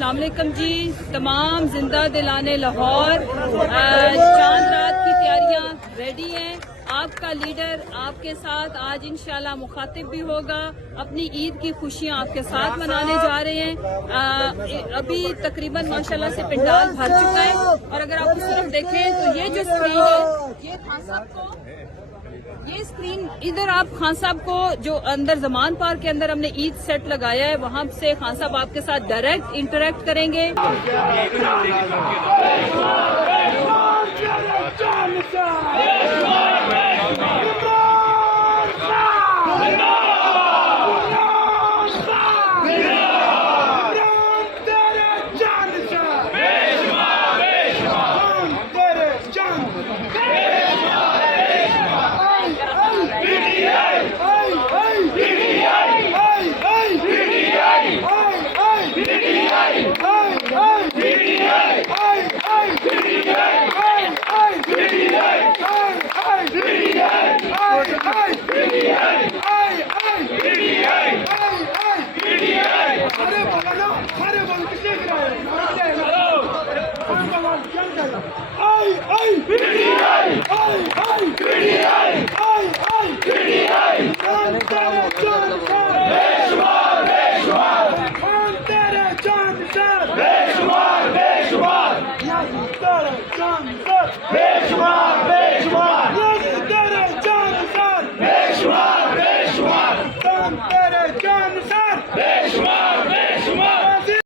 अस्सलाम वालेकुम जी। तमाम जिंदा दिलाने लाहौर चांद रात की तैयारियां रेडी हैं। आपका लीडर आपके साथ आज इंशाल्लाह मुखातिब भी होगा, अपनी ईद की खुशियां आपके साथ मनाने जा रहे हैं। अभी तकरीबन माशाल्लाह से पंडाल भर चुका है और अगर आप उस तरफ देखें तो ये जो स्क्रीन है ये खान साहब को, ये स्क्रीन इधर आप खान साहब को जो अंदर जमान पार्क के अंदर हमने ईद सेट लगाया है वहां से खान साहब आपके साथ डायरेक्ट इंटरेक्ट करेंगे। बेशुमार